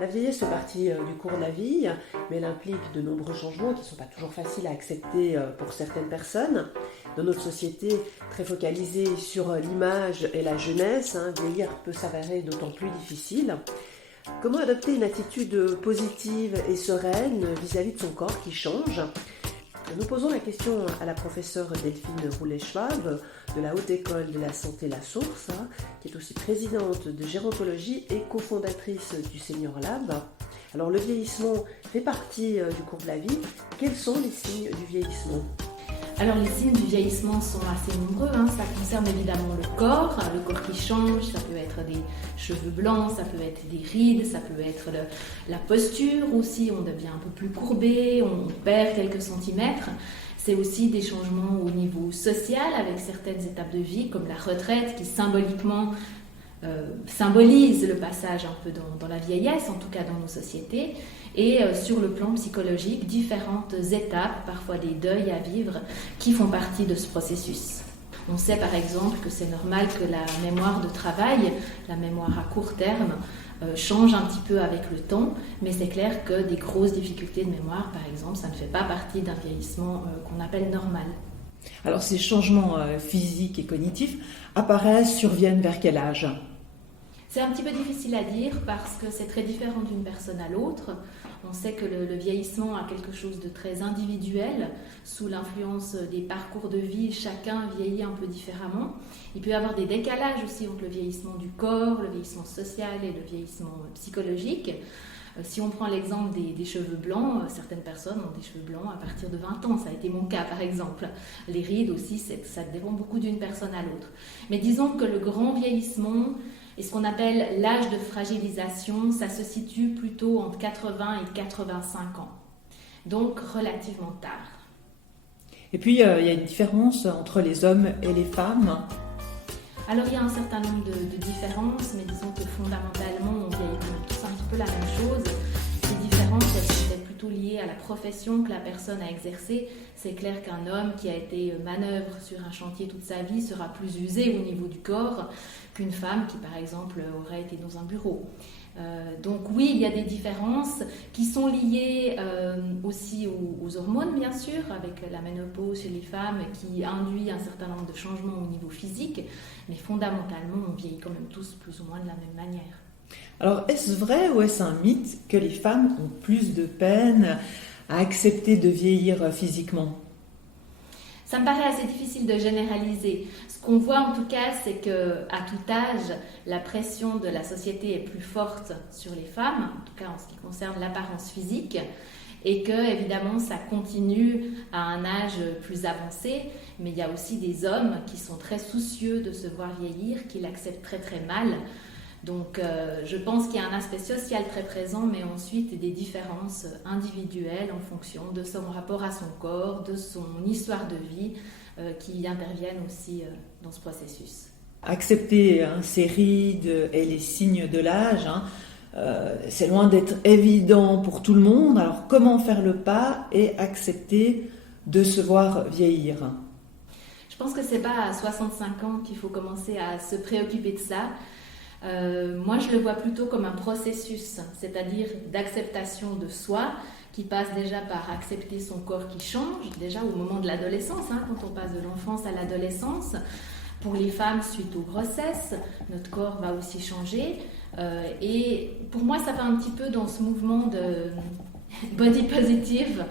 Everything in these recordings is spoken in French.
La vieillesse fait partie du cours de la vie, mais elle implique de nombreux changements qui ne sont pas toujours faciles à accepter pour certaines personnes. Dans notre société très focalisée sur l'image et la jeunesse, vieillir peut s'avérer d'autant plus difficile. Comment adopter une attitude positive et sereine vis-à-vis de son corps qui change ? Nous posons la question à la professeure Delphine Roulet-Schwab de la Haute École de la Santé La Source, qui est aussi présidente de gérontologie et cofondatrice du Senior Lab. Alors le vieillissement fait partie du cours de la vie. Quels sont les signes du vieillissement ? Alors les signes du vieillissement sont assez nombreux, ça concerne évidemment le corps qui change, ça peut être des cheveux blancs, ça peut être des rides, ça peut être la posture aussi, on devient un peu plus courbé, on perd quelques centimètres. C'est aussi des changements au niveau social avec certaines étapes de vie comme la retraite qui symboliquement symbolise le passage un peu dans la vieillesse, en tout cas dans nos sociétés, et sur le plan psychologique, différentes étapes, parfois des deuils à vivre, qui font partie de ce processus. On sait par exemple que c'est normal que la mémoire de travail, la mémoire à court terme, change un petit peu avec le temps, mais c'est clair que des grosses difficultés de mémoire, par exemple, ça ne fait pas partie d'un vieillissement qu'on appelle normal. Alors ces changements physiques et cognitifs surviennent vers quel âge ? C'est un petit peu difficile à dire parce que c'est très différent d'une personne à l'autre. On sait que le vieillissement a quelque chose de très individuel. Sous l'influence des parcours de vie, chacun vieillit un peu différemment. Il peut y avoir des décalages aussi entre le vieillissement du corps, le vieillissement social et le vieillissement psychologique. Si on prend l'exemple des cheveux blancs, certaines personnes ont des cheveux blancs à partir de 20 ans. Ça a été mon cas par exemple. Les rides aussi, ça dépend beaucoup d'une personne à l'autre. Mais disons que le grand vieillissement et ce qu'on appelle l'âge de fragilisation, ça se situe plutôt entre 80 et 85 ans, donc relativement tard. Et puis, il y a une différence entre les hommes et les femmes. Alors, il y a un certain nombre de différences, mais disons que fondamentalement, on vieillit quand même tous un petit peu la même chose. Les différences, elles sont plutôt liées à la profession que la personne a exercée. C'est clair qu'un homme qui a été manœuvre sur un chantier toute sa vie sera plus usé au niveau du corps qu'une femme qui, par exemple, aurait été dans un bureau. Donc oui, il y a des différences qui sont liées aussi aux hormones, bien sûr, avec la ménopause chez les femmes qui induit un certain nombre de changements au niveau physique, mais fondamentalement, on vieillit quand même tous plus ou moins de la même manière. Alors, est-ce vrai ou est-ce un mythe que les femmes ont plus de peine à accepter de vieillir physiquement ? Ça me paraît assez difficile de généraliser. Ce qu'on voit en tout cas, c'est qu'à tout âge, la pression de la société est plus forte sur les femmes, en tout cas en ce qui concerne l'apparence physique, et que évidemment ça continue à un âge plus avancé, mais il y a aussi des hommes qui sont très soucieux de se voir vieillir, qui l'acceptent très très mal. Donc je pense qu'il y a un aspect social très présent, mais ensuite des différences individuelles en fonction de son rapport à son corps, de son histoire de vie, qui interviennent aussi dans ce processus. Accepter ces rides et les signes de l'âge, c'est loin d'être évident pour tout le monde. Alors comment faire le pas et accepter de se voir vieillir ? Je pense que ce n'est pas à 65 ans qu'il faut commencer à se préoccuper de ça. Moi, je le vois plutôt comme un processus, c'est-à-dire d'acceptation de soi, qui passe déjà par accepter son corps qui change, déjà au moment de l'adolescence, quand on passe de l'enfance à l'adolescence. Pour les femmes, suite aux grossesses, notre corps va aussi changer. Et pour moi, ça va un petit peu dans ce mouvement de body positive,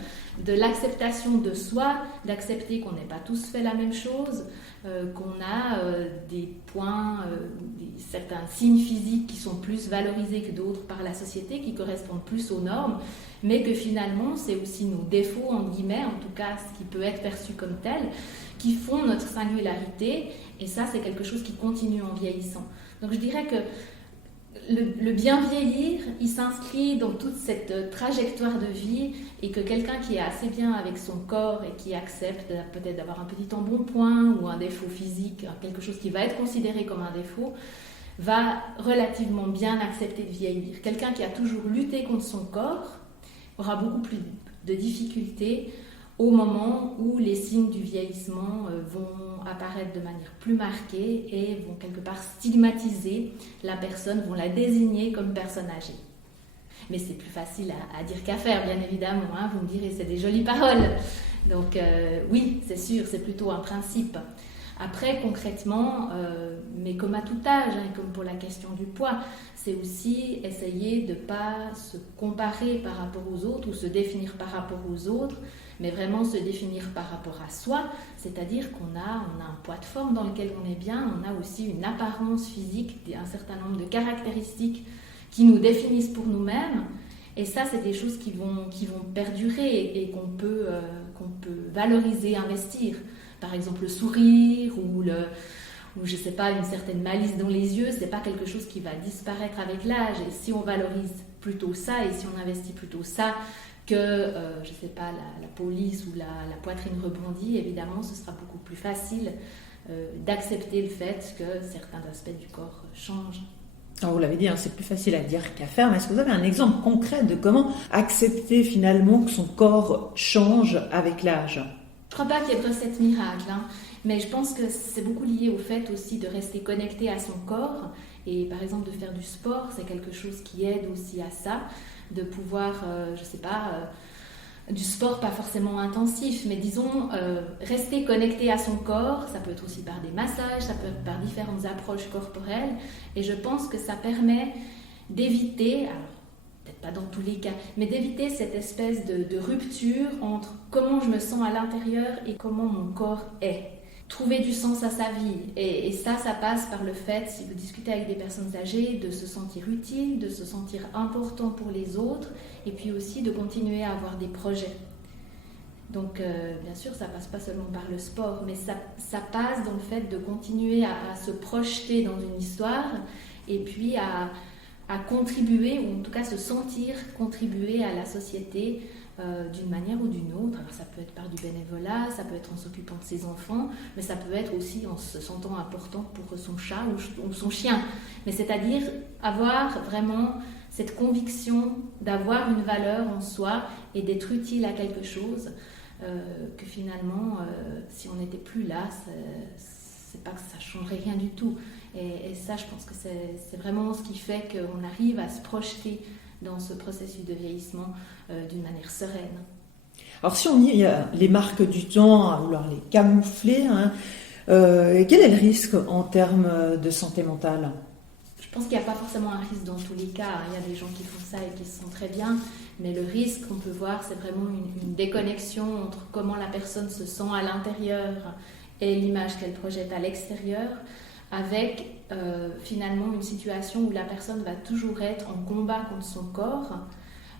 de l'acceptation de soi, d'accepter qu'on n'est pas tous fait la même chose, qu'on a des points, certains signes physiques qui sont plus valorisés que d'autres par la société, qui correspondent plus aux normes, mais que finalement c'est aussi nos défauts, entre guillemets, en tout cas ce qui peut être perçu comme tel, qui font notre singularité, et ça c'est quelque chose qui continue en vieillissant. Donc je dirais que le bien vieillir, il s'inscrit dans toute cette trajectoire de vie, et que quelqu'un qui est assez bien avec son corps et qui accepte peut-être d'avoir un petit embonpoint ou un défaut physique, quelque chose qui va être considéré comme un défaut, va relativement bien accepter de vieillir. Quelqu'un qui a toujours lutté contre son corps aura beaucoup plus de difficultés au moment où les signes du vieillissement vont apparaître de manière plus marquée et vont quelque part stigmatiser la personne, vont la désigner comme personne âgée. Mais c'est plus facile à dire qu'à faire, bien évidemment. Hein. Vous me direz, c'est des jolies paroles. Donc oui, c'est sûr, c'est plutôt un principe. Après, concrètement, mais comme à tout âge, hein, comme pour la question du poids, c'est aussi essayer de ne pas se comparer par rapport aux autres ou se définir par rapport aux autres, mais vraiment se définir par rapport à soi, c'est-à-dire qu'on a un poids de forme dans lequel on est bien, on a aussi une apparence physique, un certain nombre de caractéristiques qui nous définissent pour nous-mêmes, et ça, c'est des choses qui vont perdurer et qu'on peut valoriser, investir. Par exemple, le sourire ou je sais pas, une certaine malice dans les yeux, c'est pas quelque chose qui va disparaître avec l'âge. Et si on valorise plutôt ça et si on investit plutôt ça que, je sais pas, la police ou la poitrine rebondie, évidemment, ce sera beaucoup plus facile d'accepter le fait que certains aspects du corps changent. Alors vous l'avez dit, hein, c'est plus facile à dire qu'à faire, mais est-ce que vous avez un exemple concret de comment accepter finalement que son corps change avec l'âge ? Je ne crois pas qu'il y ait de recette miracle, hein, mais je pense que c'est beaucoup lié au fait aussi de rester connecté à son corps. Et par exemple, de faire du sport, c'est quelque chose qui aide aussi à ça, de pouvoir, je ne sais pas, du sport pas forcément intensif, mais disons, rester connecté à son corps, ça peut être aussi par des massages, ça peut être par différentes approches corporelles. Et je pense que ça permet d'éviter, alors, peut-être pas dans tous les cas, mais d'éviter cette espèce de rupture entre comment je me sens à l'intérieur et comment mon corps est. Trouver du sens à sa vie. Et ça passe par le fait, si vous discutez avec des personnes âgées, de se sentir utile, de se sentir important pour les autres, et puis aussi de continuer à avoir des projets. Donc, bien sûr, ça passe pas seulement par le sport, mais ça passe dans le fait de continuer à se projeter dans une histoire, et puis à contribuer, ou en tout cas se sentir contribuer à la société d'une manière ou d'une autre. Alors ça peut être par du bénévolat, ça peut être en s'occupant de ses enfants, mais ça peut être aussi en se sentant important pour son chat ou son chien. Mais c'est-à-dire avoir vraiment cette conviction d'avoir une valeur en soi et d'être utile à quelque chose, que finalement, si on n'était plus là, c'est pas que ça changerait rien du tout. Et ça, je pense que c'est vraiment ce qui fait qu'on arrive à se projeter dans ce processus de vieillissement d'une manière sereine. Alors si on y a les marques du temps, à vouloir les camoufler, hein, quel est le risque en termes de santé mentale ? Je pense qu'il n'y a pas forcément un risque dans tous les cas. Il y a des gens qui font ça et qui se sentent très bien, mais le risque qu'on peut voir, c'est vraiment une déconnexion entre comment la personne se sent à l'intérieur et l'image qu'elle projette à l'extérieur, avec finalement une situation où la personne va toujours être en combat contre son corps,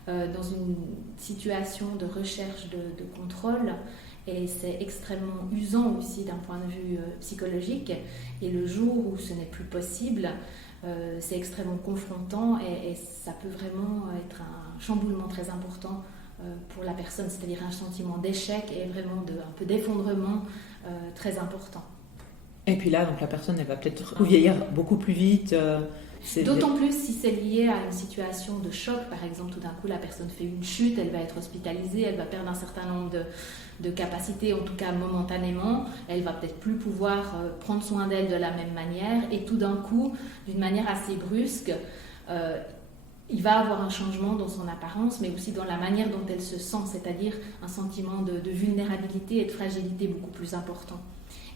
dans une situation de recherche de contrôle, et c'est extrêmement usant aussi d'un point de vue psychologique, et le jour où ce n'est plus possible, c'est extrêmement confrontant, et ça peut vraiment être un chamboulement très important pour la personne, c'est-à-dire un sentiment d'échec et vraiment un peu d'effondrement très important. Et puis là, donc la personne, elle va peut-être vieillir beaucoup plus vite. D'autant plus si c'est lié à une situation de choc, par exemple, tout d'un coup la personne fait une chute, elle va être hospitalisée, elle va perdre un certain nombre de capacités, en tout cas momentanément, elle va peut-être plus pouvoir prendre soin d'elle de la même manière, et tout d'un coup, d'une manière assez brusque, il va avoir un changement dans son apparence, mais aussi dans la manière dont elle se sent, c'est-à-dire un sentiment de vulnérabilité et de fragilité beaucoup plus important.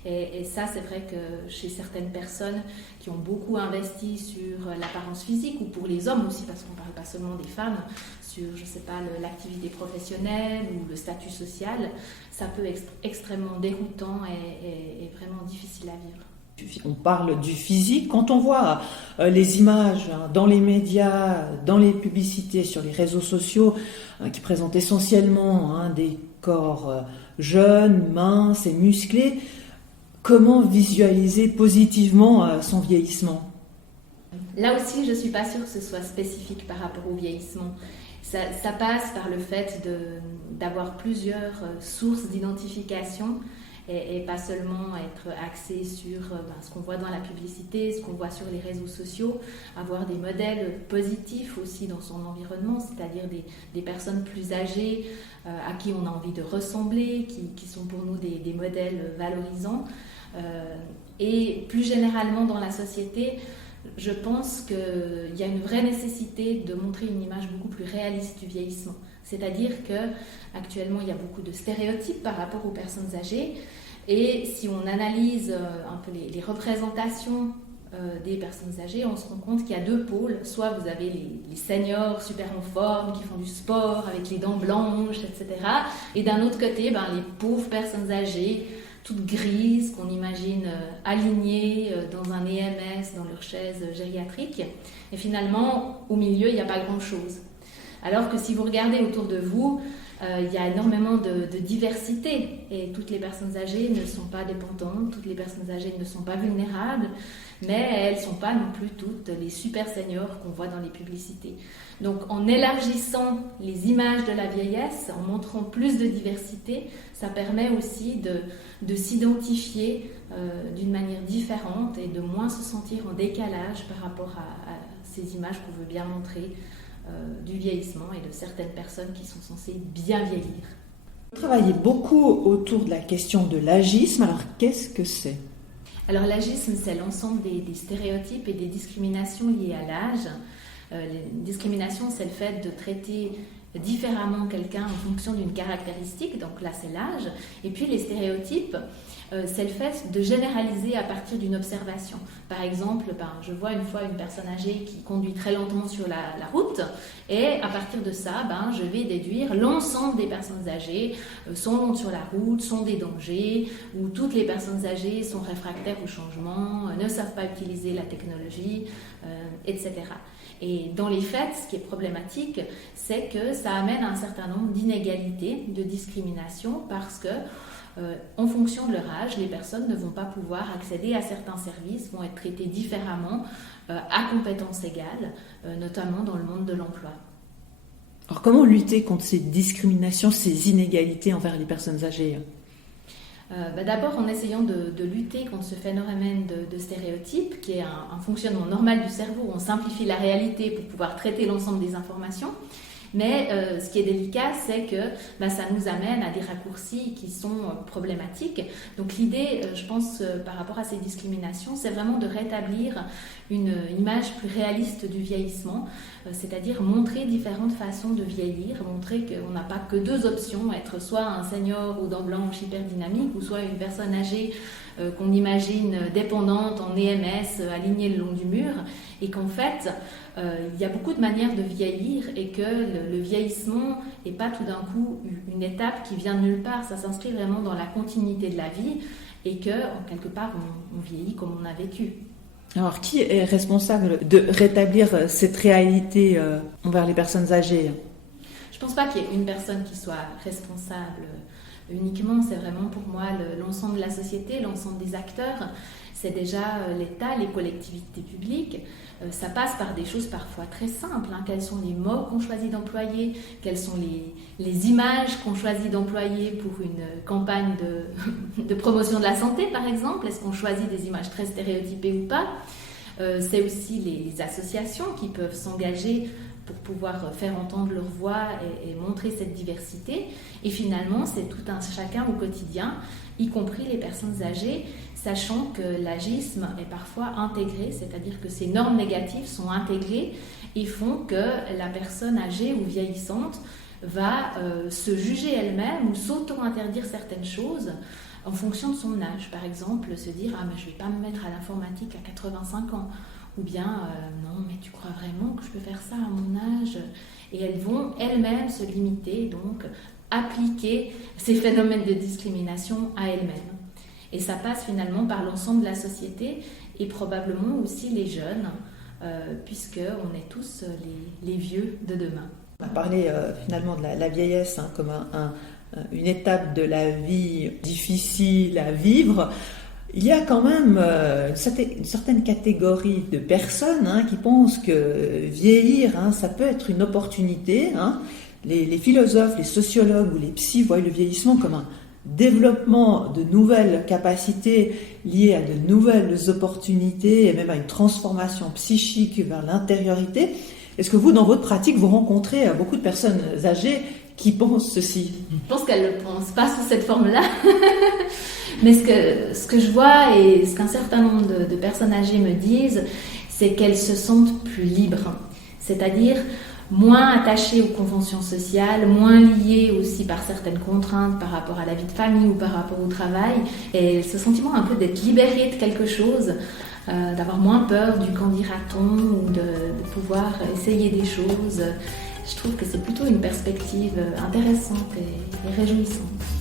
Et ça, c'est vrai que chez certaines personnes qui ont beaucoup investi sur l'apparence physique, ou pour les hommes aussi, parce qu'on ne parle pas seulement des femmes, sur, je ne sais pas, l'activité professionnelle ou le statut social, ça peut être extrêmement déroutant et vraiment difficile à vivre. On parle du physique. Quand on voit les images dans les médias, dans les publicités, sur les réseaux sociaux, qui présentent essentiellement des corps jeunes, minces et musclés, comment visualiser positivement son vieillissement ? Là aussi, je ne suis pas sûre que ce soit spécifique par rapport au vieillissement. Ça passe par le fait d'avoir plusieurs sources d'identification et pas seulement être axé sur ce qu'on voit dans la publicité, ce qu'on voit sur les réseaux sociaux, avoir des modèles positifs aussi dans son environnement, c'est-à-dire des personnes plus âgées à qui on a envie de ressembler, qui sont pour nous des modèles valorisants. Et plus généralement dans la société, je pense qu'il y a une vraie nécessité de montrer une image beaucoup plus réaliste du vieillissement. C'est-à-dire qu'actuellement, il y a beaucoup de stéréotypes par rapport aux personnes âgées. Et si on analyse un peu les représentations des personnes âgées, on se rend compte qu'il y a deux pôles. Soit vous avez les seniors super en forme, qui font du sport, avec les dents blanches, etc. Et d'un autre côté, les pauvres personnes âgées, toutes grises, qu'on imagine alignées dans un EMS, dans leur chaise gériatrique. Et finalement, au milieu, il n'y a pas grand-chose. Alors que si vous regardez autour de vous, il y a énormément de diversité. Et toutes les personnes âgées ne sont pas dépendantes, toutes les personnes âgées ne sont pas vulnérables, mais elles ne sont pas non plus toutes les super seniors qu'on voit dans les publicités. Donc en élargissant les images de la vieillesse, en montrant plus de diversité, ça permet aussi de s'identifier d'une manière différente et de moins se sentir en décalage par rapport à ces images qu'on veut bien montrer du vieillissement et de certaines personnes qui sont censées bien vieillir. Vous travaillez beaucoup autour de la question de l'agisme, alors qu'est-ce que c'est ? Alors l'agisme, c'est l'ensemble des stéréotypes et des discriminations liées à l'âge. Les discriminations, c'est le fait de traiter différemment quelqu'un en fonction d'une caractéristique, donc là c'est l'âge. Et puis les stéréotypes, c'est le fait de généraliser à partir d'une observation. Par exemple, je vois une fois une personne âgée qui conduit très lentement sur la route, et à partir de ça, je vais déduire l'ensemble des personnes âgées sont lentes sur la route, sont des dangers, ou toutes les personnes âgées sont réfractaires au changement, ne savent pas utiliser la technologie, etc. Et dans les faits, ce qui est problématique, c'est que ça amène un certain nombre d'inégalités, de discriminations, parce que en fonction de leur âge, les personnes ne vont pas pouvoir accéder à certains services, vont être traitées différemment, à compétences égales, notamment dans le monde de l'emploi. Alors comment lutter contre ces discriminations, ces inégalités envers les personnes âgées ? D'abord en essayant de lutter contre ce phénomène de stéréotypes, qui est un fonctionnement normal du cerveau, on simplifie la réalité pour pouvoir traiter l'ensemble des informations. Mais ce qui est délicat, c'est que ça nous amène à des raccourcis qui sont problématiques. Donc l'idée, je pense, par rapport à ces discriminations, c'est vraiment de rétablir une image plus réaliste du vieillissement, c'est-à-dire montrer différentes façons de vieillir, montrer qu'on n'a pas que deux options, être soit un senior aux dents blanches hyper dynamique, ou soit une personne âgée qu'on imagine dépendante en EMS, alignée le long du mur, et qu'en fait, il y a beaucoup de manières de vieillir et que le vieillissement n'est pas tout d'un coup une étape qui vient de nulle part, ça s'inscrit vraiment dans la continuité de la vie et que, en quelque part, on vieillit comme on a vécu. Alors, qui est responsable de rétablir cette réalité envers les personnes âgées ? Je ne pense pas qu'il y ait une personne qui soit responsable uniquement, c'est vraiment pour moi l'ensemble de la société, l'ensemble des acteurs. C'est déjà l'État, les collectivités publiques. Ça passe par des choses parfois très simples. Quels sont les mots qu'on choisit d'employer ? Quelles sont les images qu'on choisit d'employer pour une campagne de promotion de la santé, par exemple ? Est-ce qu'on choisit des images très stéréotypées ou pas ? C'est aussi les associations qui peuvent s'engager pour pouvoir faire entendre leur voix et montrer cette diversité. Et finalement, c'est tout un chacun au quotidien, y compris les personnes âgées, sachant que l'agisme est parfois intégré, c'est-à-dire que ces normes négatives sont intégrées et font que la personne âgée ou vieillissante va se juger elle-même ou s'auto-interdire certaines choses en fonction de son âge. Par exemple, se dire « Ah, mais je ne vais pas me mettre à l'informatique à 85 ans ». Ou bien « Non, mais tu crois vraiment que je peux faire ça à mon âge ?» Et elles vont elles-mêmes se limiter, donc appliquer ces phénomènes de discrimination à elles-mêmes. Et ça passe finalement par l'ensemble de la société et probablement aussi les jeunes, puisqu'on est tous les vieux de demain. On a parlé finalement de la vieillesse comme une étape de la vie difficile à vivre. Il y a quand même une certaine catégorie de personnes qui pensent que vieillir, ça peut être une opportunité. Les philosophes, les sociologues ou les psys voient le vieillissement comme un développement de nouvelles capacités liées à de nouvelles opportunités et même à une transformation psychique vers l'intériorité. Est-ce que vous, dans votre pratique, vous rencontrez beaucoup de personnes âgées qui pensent ceci ? Je pense qu'elles ne le pensent pas sous cette forme-là. Mais ce que je vois et ce qu'un certain nombre de personnes âgées me disent, c'est qu'elles se sentent plus libres, c'est-à-dire moins attachées aux conventions sociales, moins liées aussi par certaines contraintes par rapport à la vie de famille ou par rapport au travail, et ce sentiment un peu d'être libérée de quelque chose, d'avoir moins peur du qu'en dira-t-on, ou de pouvoir essayer des choses. Je trouve que c'est plutôt une perspective intéressante et réjouissante.